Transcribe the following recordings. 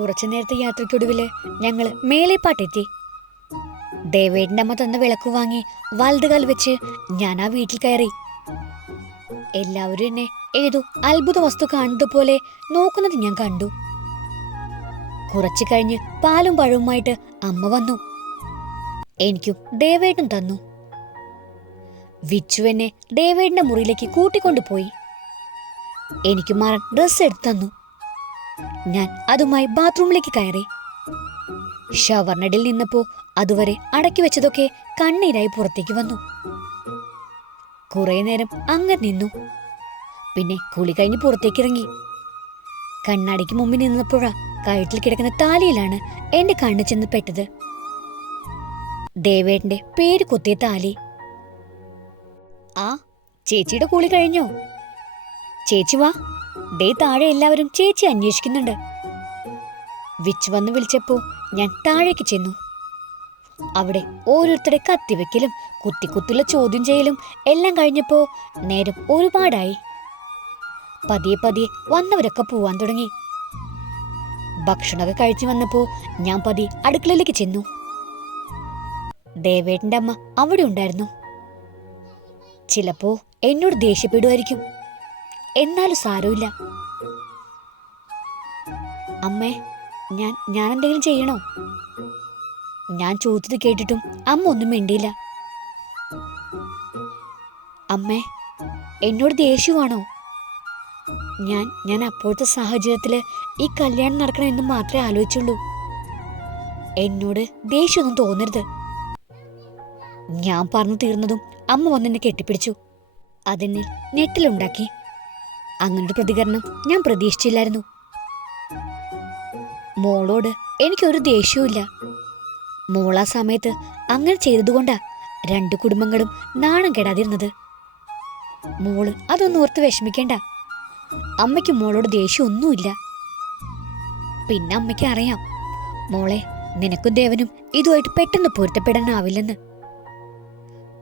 കുറച്ചു നേരത്തെ യാത്രയ്ക്കൊടുവിൽ ഞങ്ങൾ മേലേപ്പാട്ടെത്തി ഡേവിഡിന്റെ അമ്മ തന്ന വിളക്ക് വാങ്ങി വലതുകാൽ വെച്ച് ഞാൻ ആ വീട്ടിൽ കയറി. എല്ലാവരും എന്നെ ഏതോ അത്ഭുത വസ്തു കാണുന്നത് പോലെ നോക്കുന്നത് ഞാൻ കണ്ടു. കുറച്ചു കഴിഞ്ഞ് പാലും പഴവുമായിട്ട് അമ്മ വന്നു. എനിക്കും ഡേവിഡും തന്നു. വിച്ചു എന്നെ ദേവേടിന്റെ മുറിയിലേക്ക് കൂട്ടിക്കൊണ്ടുപോയി. എനിക്ക് മാറാൻ ഡ്രസ്സ് എടുത്തു തന്നു. ഞാൻ അതുമായി ബാത്റൂമിലേക്ക് കയറി. ഷവർണടിൽ നിന്നപ്പോ അതുവരെ അടക്കി വെച്ചതൊക്കെ കണ്ണീരായി പുറത്തേക്ക് വന്നു. കുറെ നേരം അങ്ങനെ നിന്നു. പിന്നെ കുളി കഴിഞ്ഞ് പുറത്തേക്ക് ഇറങ്ങി. കണ്ണാടിക്ക് മുമ്പിൽ നിന്നപ്പോഴാ കഴുത്തിൽ കിടക്കുന്ന താലിയിലാണ് എന്റെ കണ്ണ് ചെന്ന് പെട്ടത്. ദേവേട്ടന്റെ പേര് കുത്തിയ താലി. ആ ചേച്ചിയുടെ കുളി കഴിഞ്ഞോ? ചേച്ചി വാ. ദേ താഴെ എല്ലാവരും ചേച്ചി അന്വേഷിക്കുന്നുണ്ട്. വിച്ച് വന്ന് വിളിച്ചപ്പോ ഞാൻ താഴേക്ക് ചെന്നു. അവിടെ ഓരോരുത്തരുടെ കത്തിവെക്കലും കുത്തിക്കുത്തുള്ള ചോദ്യം ചെയ്യലും എല്ലാം കഴിഞ്ഞപ്പോ നേരം ഒരുപാടായി. പതിയെ പതിയെ വന്നവരൊക്കെ പോവാൻ തുടങ്ങി. ഭക്ഷണമൊക്കെ കഴിച്ചു വന്നപ്പോ ഞാൻ പതി അടുക്കളയിലേക്ക് ചെന്നു. ദേവേട്ടന്റെ അമ്മ അവിടെ ഉണ്ടായിരുന്നു. ചിലപ്പോ എന്നോട് ദേഷ്യപ്പെടുമായിരിക്കും. എന്നാലും സാരമില്ല. അമ്മേ ഞാൻ ഞാൻ എന്തെങ്കിലും ചെയ്യണോ? ഞാൻ ചോദിച്ചത് കേട്ടിട്ടും അമ്മ ഒന്നും മിണ്ടിയില്ല. അമ്മേ എന്നോട് ദേഷ്യമാണോ ഞാൻ ഞാൻ അപ്പോഴത്തെ സാഹചര്യത്തിൽ ഈ കല്യാണം നടക്കണം നടക്കണമെന്ന് മാത്രമേ ആലോചിച്ചുള്ളൂ. എന്നോട് ദേഷ്യമൊന്നും തോന്നരുത്. ഞാൻ പറഞ്ഞു തീർന്നതും അമ്മ വന്നെന്നെ കെട്ടിപ്പിടിച്ചു. അതിന് ഞെട്ടിലുണ്ടാക്കി. അങ്ങനൊരു പ്രതികരണം. ഞാൻ പ്രതീക്ഷിച്ചില്ലായിരുന്നു. മോളോട് എനിക്കൊരു ദേഷ്യവുമില്ല. മോൾ ആ സമയത്ത് അങ്ങനെ ചെയ്തതുകൊണ്ടാ രണ്ടു കുടുംബങ്ങളും നാണം കെടാതിരുന്നത്. മോൾ അതൊന്നും ഓർത്ത് വിഷമിക്കേണ്ട. അമ്മയ്ക്ക് മോളോട് ദേഷ്യമൊന്നുമില്ല. പിന്നെ അമ്മയ്ക്ക് അറിയാം. മോളെ നിനക്കും ദേവനും ഇതുമായിട്ട് പെട്ടെന്ന് പൊരുത്തപ്പെടാനാവില്ലെന്ന്.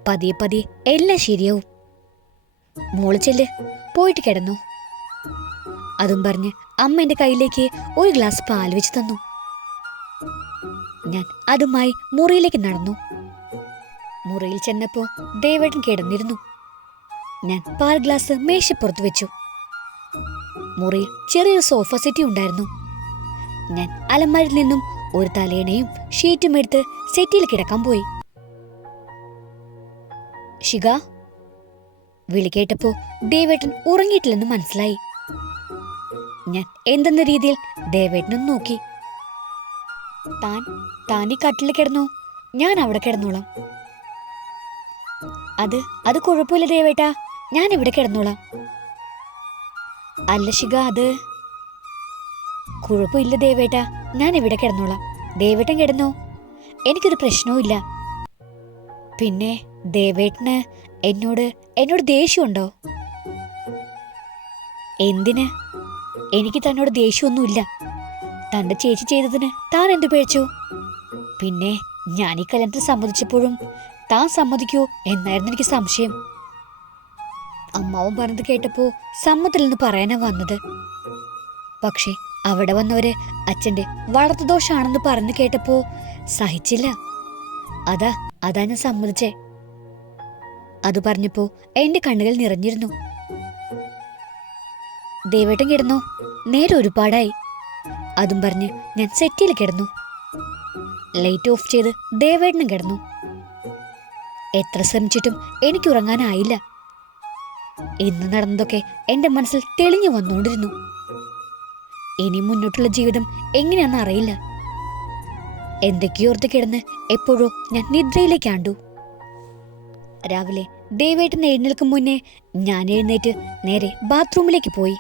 പതിയെ പതിയെ എല്ലാം ശരിയാവും. മോൾ ചെല്ല് പോയിട്ട് കിടന്നു. അതും പറഞ്ഞ് അമ്മ എന്റെ കയ്യിലേക്ക് ഒരു ഗ്ലാസ് പാൽ വെച്ച് തന്നു. ഞാൻ അതുമായി മുറിയിലേക്ക് നടന്നു. മുറിയിൽ ചെന്നപ്പോ ദേവേട്ടൻ കിടന്നിരുന്നു. ഞാൻ പാൽ ഗ്ലാസ് മേശപ്പുറത്ത് വെച്ചു. മുറിയിൽ ചെറിയൊരു സോഫ സെറ്റി ഉണ്ടായിരുന്നു. ഞാൻ അലമാരിൽ നിന്നും ഒരു തലേണയും ഷീറ്റും എടുത്ത് സെറ്റിയിൽ കിടക്കാൻ പോയി. ഷിക വിളി കേട്ടപ്പോ ദേവേട്ടൻ ഉറങ്ങിയിട്ടില്ലെന്ന് മനസ്സിലായി. ഞാൻ എന്തെന്ന രീതിയിൽ ദേവേട്ടനും നോക്കി. താൻ താൻ ഈ കട്ടിൽ കിടന്നു? ഞാൻ അവിടെ കിടന്നോളാം. അത് അത് കുഴപ്പമില്ല ദേവേട്ടാ. ഞാൻ ഇവിടെ കിടന്നോളാം. അല്ല ശിഖ അത് കുഴപ്പമില്ല ദേവേട്ടാ. ഞാൻ ഇവിടെ കിടന്നോളാം. ദേവേട്ടൻ കിടന്നോ? എനിക്കൊരു പ്രശ്നവും ഇല്ല. പിന്നെ ദേവേട്ടന് എന്നോട് എന്നോട് ദേഷ്യമുണ്ടോ എന്തിന്? എനിക്ക് തന്നോട് ദേഷ്യമൊന്നുമില്ല. തന്റെ ചേച്ചി ചെയ്തതിന് താൻ എന്തു പിഴച്ചു പിന്നെ ഞാൻ ഈ കല്യാണത്തിന് സമ്മതിച്ചപ്പോഴും താൻ സമ്മതിക്കൂ എന്നായിരുന്നു എനിക്ക് സംശയം. അമ്മാവൻ പറഞ്ഞത് കേട്ടപ്പോ സമ്മതില്ലെന്ന് പറയാനാ വന്നത്. പക്ഷെ അവിടെ വന്നവര് അച്ഛന്റെ വളർത്തുദോഷാണെന്ന് പറഞ്ഞു കേട്ടപ്പോ സഹിച്ചില്ല. അതാ അതാ ഞാൻ സമ്മതിച്ചേ. അത് പറഞ്ഞപ്പോ എന്റെ കണ്ണുകൾ നിറഞ്ഞിരുന്നു. ദേവേട്ടൻ കിടന്നു. നേരെ ഒരുപാടായി. അതും പറഞ്ഞ് ഞാൻ സെറ്റിയിൽ കിടന്നു. ലൈറ്റ് ഓഫ് ചെയ്ത് ദേവേട്ടനും കിടന്നു. എത്ര ശ്രമിച്ചിട്ടും എനിക്ക് ഉറങ്ങാനായില്ല. ഇന്ന് നടന്നതൊക്കെ എന്റെ മനസ്സിൽ തെളിഞ്ഞു വന്നുകൊണ്ടിരുന്നു. ഇനി മുന്നോട്ടുള്ള ജീവിതം എങ്ങനെയാണെന്ന് അറിയില്ല. എന്തൊക്കെയോർത്ത് കിടന്ന് എപ്പോഴോ ഞാൻ നിദ്രയിലേക്ക് ആണ്ടു. രാവിലെ ദേവേട്ടൻ എഴുന്നേൽക്കും മുന്നേ ഞാൻ എഴുന്നേറ്റ് നേരെ ബാത്റൂമിലേക്ക് പോയി.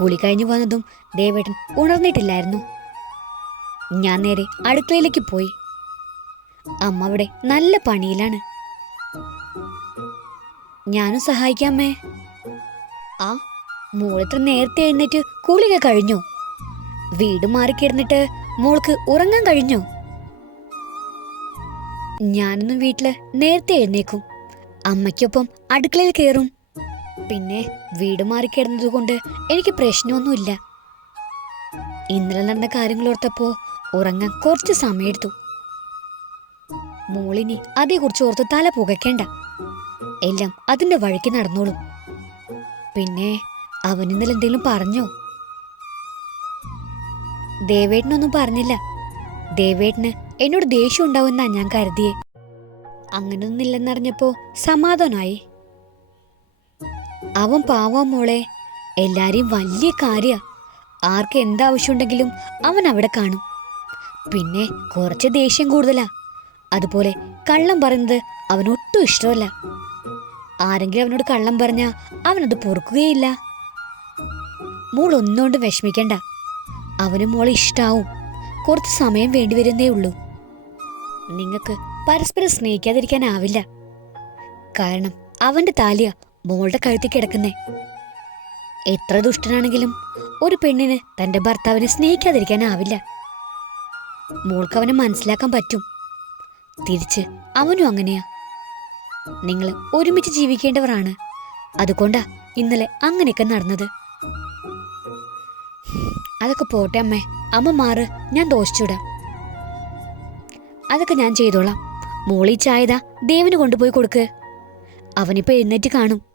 കുളി കഴിഞ്ഞു വന്നതും ദേവേട്ടൻ ഉണർന്നിട്ടില്ലായിരുന്നു. ഞാൻ നേരെ അടുക്കളയിലേക്ക് പോയി. അമ്മ അവിടെ നല്ല പണിയിലാണ്. ഞാനും സഹായിക്കാമേ ആ മോളിത്ര നേരത്തെ എഴുന്നേറ്റ് കുളിക കഴിഞ്ഞു. വീട് മാറി കിടന്നിട്ട് മോൾക്ക് ഉറങ്ങാൻ കഴിഞ്ഞു. ഞാനൊന്നും വീട്ടിൽ നേരത്തെ എഴുന്നേക്കും. അമ്മയ്ക്കൊപ്പം അടുക്കളയിൽ കയറും പിന്നെ വീട് മാറി കിടന്നതുകൊണ്ട് എനിക്ക് പ്രശ്നമൊന്നുമില്ല. ഇന്നലെ നടന്ന കാര്യങ്ങൾ ഓർത്തപ്പോ ഉറങ്ങാൻ കുറച്ച് സമയമെടുത്തു. മോളിനി അതേക്കുറിച്ച് ഓർത്ത് തല പുകയ്ക്കേണ്ട. എല്ലാം അതിന്റെ വഴിക്ക് നടന്നോളും. പിന്നെ അവൻ ഇന്നലെ എന്തെങ്കിലും പറഞ്ഞോ? ദേവേട്ടനൊന്നും പറഞ്ഞില്ല. ദേവേട്ടന് എന്നോട് ദേഷ്യം ഉണ്ടാവുമെന്നാ ഞാൻ കരുതിയേ. അങ്ങനൊന്നുമില്ലെന്നറിഞ്ഞപ്പോ സമാധാനായി. അവൻ പാവാ മോളെ. എല്ലാരെയും വലിയ കാര്യ. ആർക്ക് എന്താവശ്യമുണ്ടെങ്കിലും അവൻ അവിടെ കാണും. പിന്നെ കുറച്ച് ദേഷ്യം കൂടുതലാ. അതുപോലെ കള്ളം പറയുന്നത് അവനൊട്ടും ഇഷ്ടമല്ല. ആരെങ്കിലും അവനോട് കള്ളം പറഞ്ഞ അവനത് പൊറുക്കുകയില്ല. മോൾ ഒന്നുകൊണ്ട് വിഷമിക്കണ്ട. അവന് മോളെ ഇഷ്ടാവും. കുറച്ച് സമയം വേണ്ടി വേണ്ടിവരുന്നേ ഉള്ളൂ. നിങ്ങൾക്ക് പരസ്പരം സ്നേഹിക്കാതിരിക്കാനാവില്ല. കാരണം അവന്റെ താലിയ. മോളുടെ കഴുത്തി കിടക്കുന്നേ. എത്ര ദുഷ്ടനാണെങ്കിലും ഒരു പെണ്ണിന് തന്റെ ഭർത്താവിനെ സ്നേഹിക്കാതിരിക്കാനാവില്ല. മോൾക്ക് അവനെ മനസ്സിലാക്കാൻ പറ്റും. തിരിച്ച് അവനും അങ്ങനെയാ. നിങ്ങൾ ഒരുമിച്ച് ജീവിക്കേണ്ടവരാണ്. അതുകൊണ്ടാ ഇന്നലെ അങ്ങനെയൊക്കെ നടന്നത്. അതൊക്കെ പോട്ടെ അമ്മേ. അമ്മ മാറ് ഞാൻ ദോഷിച്ചുവിടാം അതൊക്കെ ഞാൻ ചെയ്തോളാം. മോളി ചായതാ ദേവിന് കൊണ്ടുപോയി കൊടുക്ക്. അവനിപ്പോ എഴുന്നേറ്റ് കാണും.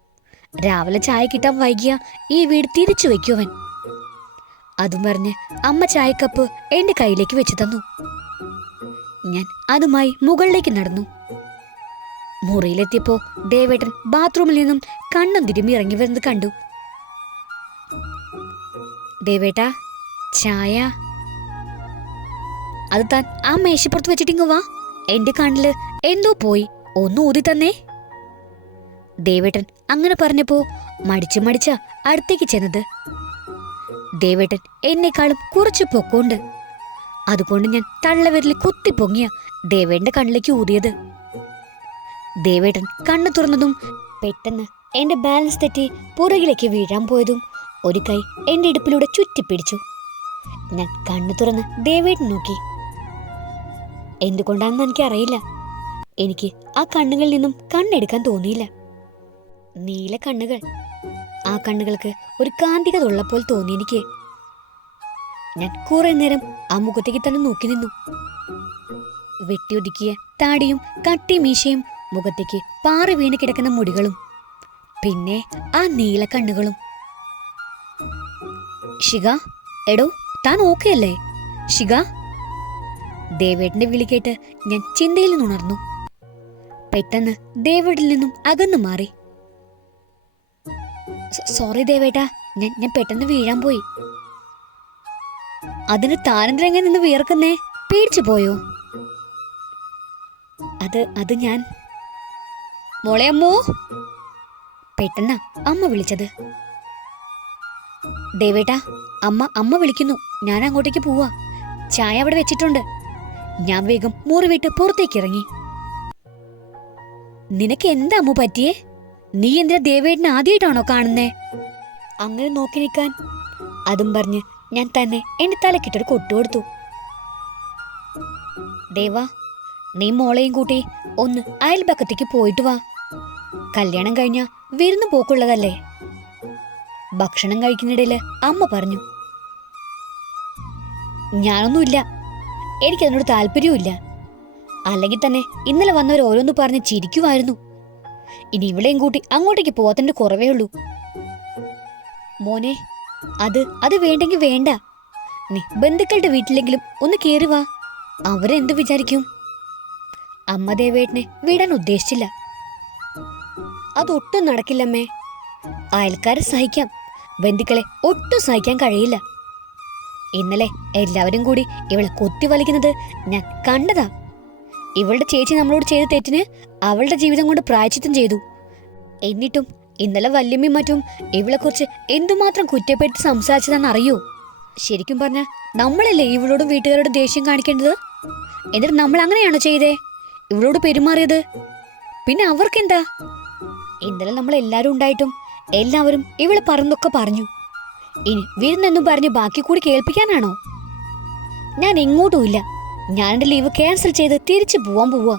രാവിലെ ചായ കിട്ടാൻ വൈകിയ ഈ വീട് തിരിച്ചു വെക്കുവൻ. അതും പറഞ്ഞ് അമ്മ ചായക്കപ്പ് എന്റെ കയ്യിലേക്ക് വെച്ചു തന്നു. ഞാൻ അതുമായി മുകളിലേക്ക് നടന്നു. മുറിയിലെത്തിയപ്പോ ദേവേട്ടൻ ബാത്റൂമിൽ നിന്നും കണ്ണും തിരുമ്മി ഇറങ്ങി വരുന്നത് കണ്ടു. ദേവേട്ടാ ചായ. അത് താൻ ആ മേശപ്പുറത്ത് വെച്ചിട്ടിങ്ങ് വാ. എന്റെ കണ്ണിൽ എന്തോ പോയി. ഒന്ന് ഊതി തന്നേ ദേവേട്ടൻ അങ്ങനെ പറഞ്ഞപ്പോ മടിച്ചു മടിച്ച അടുത്തേക്ക് ചെന്നത്. ദേവേട്ടൻ എന്നെക്കാളും കുറച്ച് പൊക്കമുണ്ട്. അതുകൊണ്ട് ഞാൻ തള്ളവിരലിൽ കുത്തി പൊങ്ങിയ ദേവേട്ടന്റെ കണ്ണിലേക്ക് ഊതിയത്. ദേവേട്ടൻ കണ്ണു തുറന്നതും പെട്ടെന്ന് എന്റെ ബാലൻസ് തെറ്റി പുറകിലേക്ക് വീഴാൻ പോയതും ഒരു കൈ എന്റെ ഇടുപ്പിലൂടെ ചുറ്റിപ്പിടിച്ചു. ഞാൻ കണ്ണു തുറന്ന് ദേവേട്ടൻ നോക്കി. എന്തുകൊണ്ടാണെന്ന് എനിക്കറിയില്ല. എനിക്ക് ആ കണ്ണുകളിൽ നിന്നും കണ്ണെടുക്കാൻ തോന്നിയില്ല. നീല കണ്ണുകൾ. ആ കണ്ണുകൾക്ക് ഒരു കാന്തികത ഉള്ളപ്പോൾ തോന്നി എനിക്ക്. ഞാൻ കുറെ നേരം ആ മുഖത്തേക്ക് തന്നെ നോക്കി നിന്നു. വെട്ടിയൊതുക്കിയ താടിയും കട്ടി മീശയും മുഖത്തേക്ക് പാറി വീണ് കിടക്കുന്ന മുടികളും പിന്നെ ആ നീല കണ്ണുകളും. ഷിക എടോ താൻ ഓക്കെ അല്ലേ? ഷിക ദേവേട്ടന്റെ വിളി കേട്ട് ഞാൻ ചിന്തയിൽ നിന്നുണർന്നു പെട്ടെന്ന് ദേവേട്ടിൽ നിന്നും അകന്നു മാറി. സോറി ദേവേട്ടാ ഞാൻ ഞാൻ പെട്ടെന്ന് വീഴാൻ പോയി. അതിന് താനെന്തിനെങ്ങനെ നിന്ന് വിയർക്കുന്നേ? പേടിച്ചു പോയോ? അത് അത് ഞാൻ. മോളെ അമ്മോ? പെട്ടെന്ന് അമ്മ വിളിച്ചത്. ദേവേട്ടാ അമ്മ അമ്മ വിളിക്കുന്നു. ഞാൻ അങ്ങോട്ടേക്ക് പോവാ. ചായ അവിടെ വെച്ചിട്ടുണ്ട്. ഞാൻ വേഗം മുറിവിട്ട് പുറത്തേക്ക് ഇറങ്ങി. നിനക്ക് എന്താ അമ്മ പറ്റിയേ? നീ എന്തിനാ ദേവേട്ടനെ ആദ്യമായിട്ടാണോ കാണുന്നേ? അങ്ങനെ നോക്കി നിൽക്കാൻ. അതും പറഞ്ഞ് ഞാൻ തന്നെ എന്റെ തലക്കിട്ടൊരു കൊട്ടു കൊടുത്തു. ദേവാ നീ മോളെയും കൂട്ടി ഒന്ന് അയൽപക്കത്തേക്ക് പോയിട്ട് വാ. കല്യാണം കഴിഞ്ഞ വിരുന്ന് പോക്കുള്ളതല്ലേ? ഭക്ഷണം കഴിക്കുന്നിടയിൽ അമ്മ പറഞ്ഞു ഞാനൊന്നുമില്ല. എനിക്കതിനോട് താല്പര്യവുമില്ല. അല്ലെങ്കിൽ തന്നെ ഇന്നലെ വന്നവർ ഓരോന്ന് പറഞ്ഞ് ചിരിക്കുമായിരുന്നു. ഇനി ഇവിടെയും കൂട്ടി അങ്ങോട്ടേക്ക് പോവാത്തതിന്റെ കുറവേ ഉള്ളൂ. മോനെ അത് അത് വേണ്ടെങ്കിൽ വേണ്ട. നീ ബന്ധുക്കളുടെ വീട്ടിലെങ്കിലും ഒന്ന് കേറി വാ. അവരെന്ത് വിചാരിക്കും? അമ്മ ദേവേട്ടനെ വിടാൻ ഉദ്ദേശിച്ചില്ല. അതൊട്ടും നടക്കില്ലമ്മേ. അയൽക്കാരെ സഹിക്കാം. ബന്ധുക്കളെ ഒട്ടും സഹിക്കാൻ കഴിയില്ല. ഇന്നലെ എല്ലാവരും കൂടി ഇവളെ കൊത്തി വലിക്കുന്നത് ഞാൻ കണ്ടതാ. ഇവളുടെ ചേച്ചി നമ്മളോട് ചെയ്ത തെറ്റിന് അവളുടെ ജീവിതം കൊണ്ട് പ്രായച്ചിത്തം ചെയ്തു. എന്നിട്ടും ഇന്നലെ വല്യമ്മയും മറ്റും ഇവളെക്കുറിച്ച് എന്തുമാത്രം കുറ്റപ്പെടുത്തി സംസാരിച്ചതാണെന്ന് അറിയോ? ശരിക്കും പറഞ്ഞ നമ്മളല്ലേ ഇവളോടും വീട്ടുകാരോടും ദേഷ്യം കാണിക്കേണ്ടത്? എന്നിട്ട് നമ്മൾ അങ്ങനെയാണോ ചെയ്തേ? ഇവളോട് പെരുമാറിയത്? പിന്നെ അവർക്കെന്താ? ഇന്നലെ നമ്മൾ എല്ലാവരും ഉണ്ടായിട്ടും എല്ലാവരും ഇവളെ പറഞ്ഞൊക്കെ പറഞ്ഞു. ഇനി വിരുന്നെന്നും പറഞ്ഞ് ബാക്കി കൂടി കേൾപ്പിക്കാനാണോ? ഞാൻ എങ്ങോട്ടുമില്ല ഞാൻ എന്റെ ലീവ് ക്യാൻസൽ ചെയ്ത് തിരിച്ചു പോവാൻ പോവാ.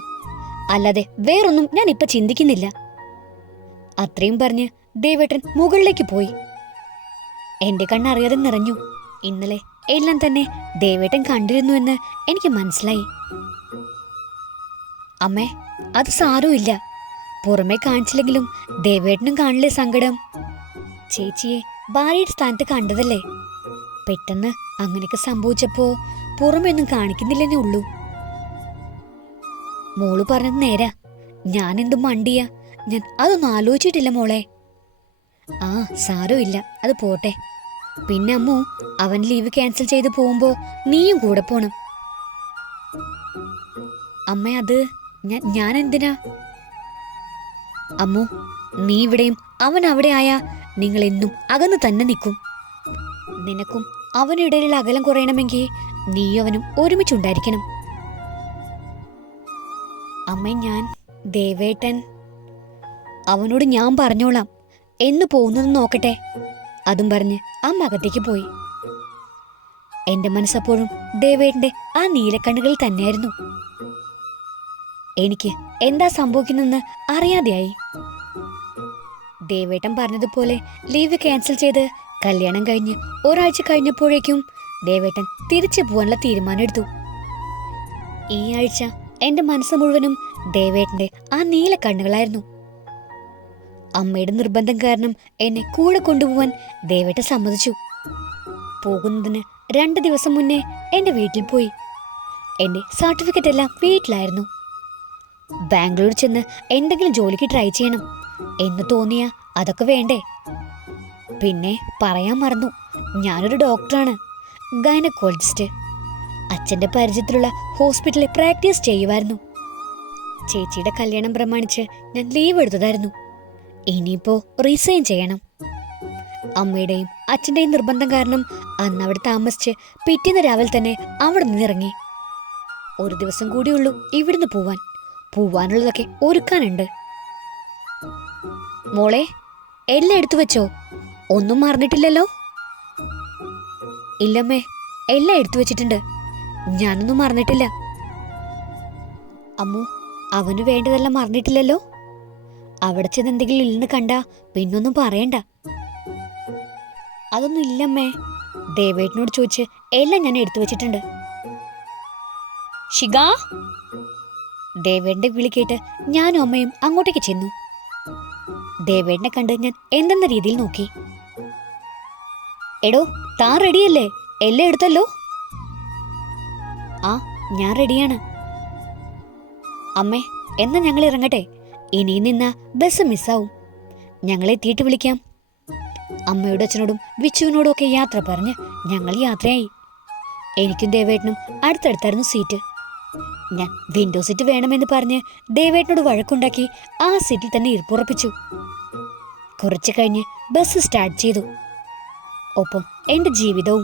അല്ലാതെ വേറൊന്നും ഞാൻ ഇപ്പൊ ചിന്തിക്കുന്നില്ല. അത്രയും പറഞ്ഞ് ദേവേട്ടൻ മുകളിലേക്ക് പോയി. എന്റെ കണ്ണറിയാതെ നിറഞ്ഞു. ഇന്നലെ എല്ലാം തന്നെ ദേവേട്ടൻ കണ്ടിരുന്നു എന്ന് എനിക്ക് മനസ്സിലായി. അമ്മേ അത് സാരമില്ല പുറമെ കാണിച്ചില്ലെങ്കിലും ദേവേട്ടനും കാണില്ലേ സങ്കടം? ചേച്ചിയെ ഭാര്യയുടെ സ്ഥാനത്ത് കണ്ടതല്ലേ? പെട്ടെന്ന് അങ്ങനെയൊക്കെ സംഭവിച്ചപ്പോ പുറമെ ഒന്നും കാണിക്കുന്നില്ലെന്നേ ഉള്ളൂ. മോൾ പറഞ്ഞത് നേരാ. ഞാൻ എന്തും മണ്ടിയാ? ഞാൻ അതൊന്നും ആലോചിച്ചിട്ടില്ല മോളെ. ആ സാരമില്ല അത് പോട്ടെ. പിന്നെ അമ്മു അവൻ ലീവ് ക്യാൻസൽ ചെയ്ത് പോകുമ്പോ നീയും കൂടെ പോണം. അമ്മ അത് ഞാൻ എന്തിനാ അമ്മു നീ ഇവിടെയും അവൻ അവിടെ ആയാ നിങ്ങൾ എന്നും അകന്ന് തന്നെ നിൽക്കും. നിനക്കും അവനിടയിലുള്ള അകലം കുറയണമെങ്കിൽ നീയും അവനും ഒരുമിച്ചുണ്ടായിരിക്കണം. അമ്മ ഞാൻ ദേവേട്ടൻ. അവനോട് ഞാൻ പറഞ്ഞോളാം. എന്ന് പോകുന്നത് നോക്കട്ടെ. അതും പറഞ്ഞ് അമ്മ അകത്തേക്ക് പോയി. എന്റെ മനസ്സപ്പോഴും ദേവേട്ടന്റെ ആ നീലക്കണ്ണുകളിൽ തന്നെയായിരുന്നു. എനിക്ക് എന്താ സംഭവിക്കുന്നതെന്ന് അറിയാതെയായി. ദേവേട്ടൻ പറഞ്ഞതുപോലെ ലീവ് ക്യാൻസൽ ചെയ്ത് കല്യാണം കഴിഞ്ഞ് ഒരാഴ്ച കഴിഞ്ഞപ്പോഴേക്കും ദേവേട്ടൻ തിരിച്ചു പോകാനുള്ള തീരുമാനമെടുത്തു. ഈ ആഴ്ച എന്റെ മനസ്സ് മുഴുവനും ദേവേട്ടന്റെ ആ നീല കണ്ണുകളായിരുന്നു. അമ്മയുടെ നിർബന്ധം കാരണം എന്നെ കൂടെ കൊണ്ടുപോവാൻ ദേവേട്ടൻ സമ്മതിച്ചു. പോകുന്നതിന് രണ്ട് ദിവസം മുന്നേ എന്റെ വീട്ടിൽ പോയി. എന്റെ സർട്ടിഫിക്കറ്റ് എല്ലാം വീട്ടിലായിരുന്നു. ബാംഗ്ലൂർ ചെന്ന് എന്തെങ്കിലും ജോലിക്ക് ട്രൈ ചെയ്യണം എന്ന് തോന്നിയ അതൊക്കെ വേണ്ടേ? പിന്നെ പറയാൻ മറന്നു. ഞാനൊരു ഡോക്ടറാണ് ഗൈനക്കോളജിസ്റ്റ്. അച്ഛന്റെ പരിചയത്തിലുള്ള ഹോസ്പിറ്റലിൽ പ്രാക്ടീസ് ചെയ്യുമായിരുന്നു. ചേച്ചിയുടെ കല്യാണം പ്രമാണിച്ച് ഞാൻ ലീവ് എടുത്തതായിരുന്നു. ഇനിയിപ്പോ റീസൈൻ ചെയ്യണം. അമ്മയുടെയും അച്ഛന്റെയും നിർബന്ധം കാരണം അന്ന് അവിടെ താമസിച്ച് പിറ്റേന്ന് രാവിലെ തന്നെ അവിടെ നിന്നിറങ്ങി ഒരു ദിവസം കൂടിയുള്ളൂ ഇവിടുന്ന് പോവാൻ. പോവാനുള്ളതൊക്കെ ഒരുക്കാനുണ്ട്. മോളെ എല്ലാം എടുത്തു വെച്ചോ? ഒന്നും മറന്നിട്ടില്ലല്ലോ? ഇല്ലമ്മേ എല്ലാം എടുത്തു വെച്ചിട്ടുണ്ട്. ഞാനൊന്നും മറന്നിട്ടില്ല. അമ്മു അവന് വേണ്ടതെല്ലാം മറന്നിട്ടില്ലല്ലോ? അവിടെ ചെന്ന് എന്തെങ്കിലും ഇല്ലെന്ന് കണ്ട പിന്നൊന്നും പറയണ്ട. അതൊന്നും ഇല്ലമ്മേ. ദേവേട്ടനോട് ചോദിച്ച് എല്ലാം ഞാൻ എടുത്തു വെച്ചിട്ടുണ്ട്. ഷിഗ? ദേവേട്ടന്റെ വിളി കേട്ട് ഞാനും അമ്മയും അങ്ങോട്ടേക്ക് ചെന്നു. ദേവേട്ടനെ കണ്ട് ഞാൻ എന്തെന്ന രീതിയിൽ നോക്കി. എടോ താൻ റെഡിയല്ലേ എല്ലാം എടുത്തല്ലോ? ആ ഞാൻ റെഡിയാണ് അമ്മേ എന്നാ ഞങ്ങൾ ഇറങ്ങട്ടെ? ഇനി നിന്ന ബസ് മിസ്സാവും ഞങ്ങളെ തീട്ട് വിളിക്കാം. അമ്മയുടെ അച്ഛനോടും വിച്ചുവിനോടും ഒക്കെ യാത്ര പറഞ്ഞ് ഞങ്ങൾ യാത്രയായി. എനിക്കും ദേവേട്ടനും അടുത്തടുത്തായിരുന്നു സീറ്റ് ഞാൻ വിൻഡോ സീറ്റ് വേണമെന്ന് പറഞ്ഞ് ദേവേട്ടനോട് വഴക്കുണ്ടാക്കി ആ സീറ്റിൽ തന്നെ ഇരിപ്പുറപ്പിച്ചു കുറച്ച് കഴിഞ്ഞ് ബസ് സ്റ്റാർട്ട് ചെയ്തു. ഒപ്പം എന്റെ ജീവിതവും